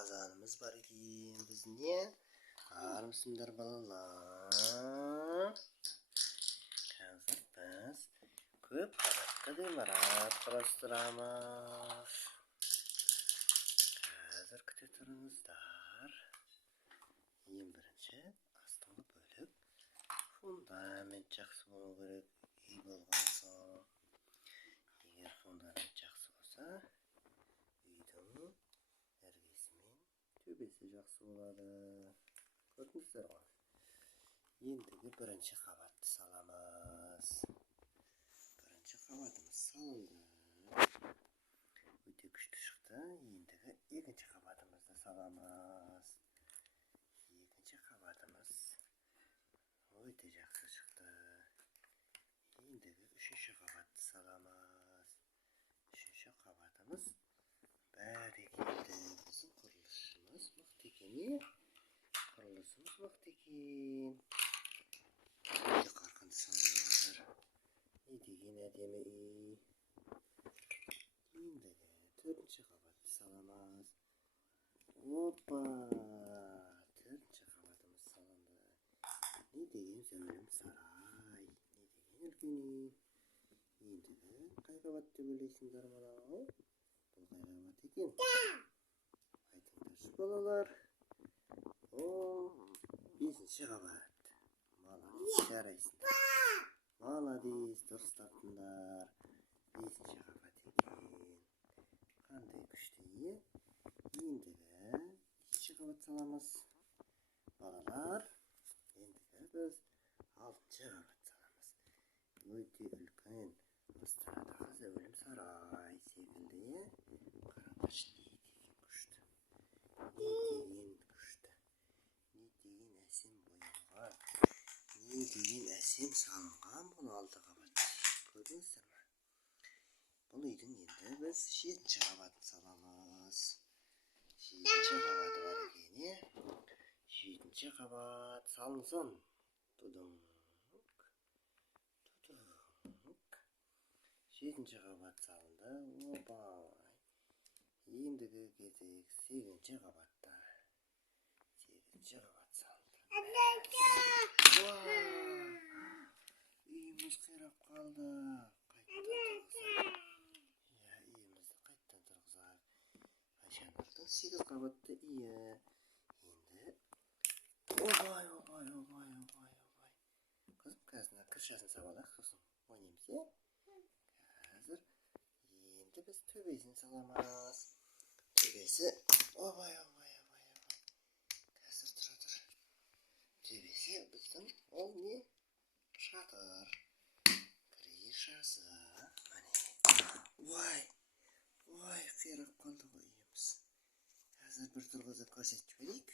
қазанымыз бар екен бізде. Армысыңдар балалар? Қазір біз көп қабатты ғимарат құрастырамыз. Қазір күте тұрыңыздар. Ең бірінші астыңғы бөлік фундамент жақсы болу керек. Үй болған соң, егер фундамент жақсы болса, үйдің іргесі мен төбесі жақсы болады. Көрдіңіздер ғой? Ендігі бірінші қабатты саламыз. Бірінші қабатымыз салынды. Өте күшті шықты. Ендігі екінші қабатымызды саламыз. Екінші қабатымыз өте жақсы шықты. Ендігі үшінші қабатты саламыз. Үшінші қабатымыз бәрекелді. Біздің құрылысшымыз мықты екен, құрылысымыз мықты екен. Өте қарқынды салып жатыр. Не деген әдемі үй. Ендігі төртінші қабатты саламыз. Опа! Төртінші қабатымыз салынды. Не деген зәулім сарай. Не деген үлкен үй. Ендігі қай қабат деп ойлайсыңдар мынау? Бұл қай қабат екен? Айтыңдаршы балалар. Бесінші қабат. Молодец, жарайсыңдар. Молодец, дұрыс таптыңдар. Бесінші қабат екен. Қандай күшті, Ендігі жетінші қабат саламыз. Балалар, ендігі біз алтыншы қабат саламыз. Өте үлкен Астанадағы зәулім сарай секілді, қараңдаршы, не деген күшті. Не деген күшті. Не деген әсем боялған. Не деген әсем салынған бұл алты қабат. Көрдіңіздер ме? Бұл үйдің енді біз жетінші қабатын саламыз. Жетінші қабаты бар екен, Жетінші қабат салынсын. Тудыңық. Жетінші қабат салынды. Опа! Ендігі кезек сегізінші қабатта. Сегізінші қабат салынды. Үйіміз қирап қалды. Үйімізді қайттан тұрғызайық. Айшанардың 8 қабатты үйі. Енді Обай. Қызым, қазір кіршасын сабалақ, сосын ойнаймыз, Қазір енді біз төбесін саламыз. Төбесі, Обай. Қазір тұра. Төбесі біздің, ол не? Шатыр. Крышасы. Ой, қирап қалды ғой үйіміз. Қазір бір тұрғызып көрсетіп жіберейік.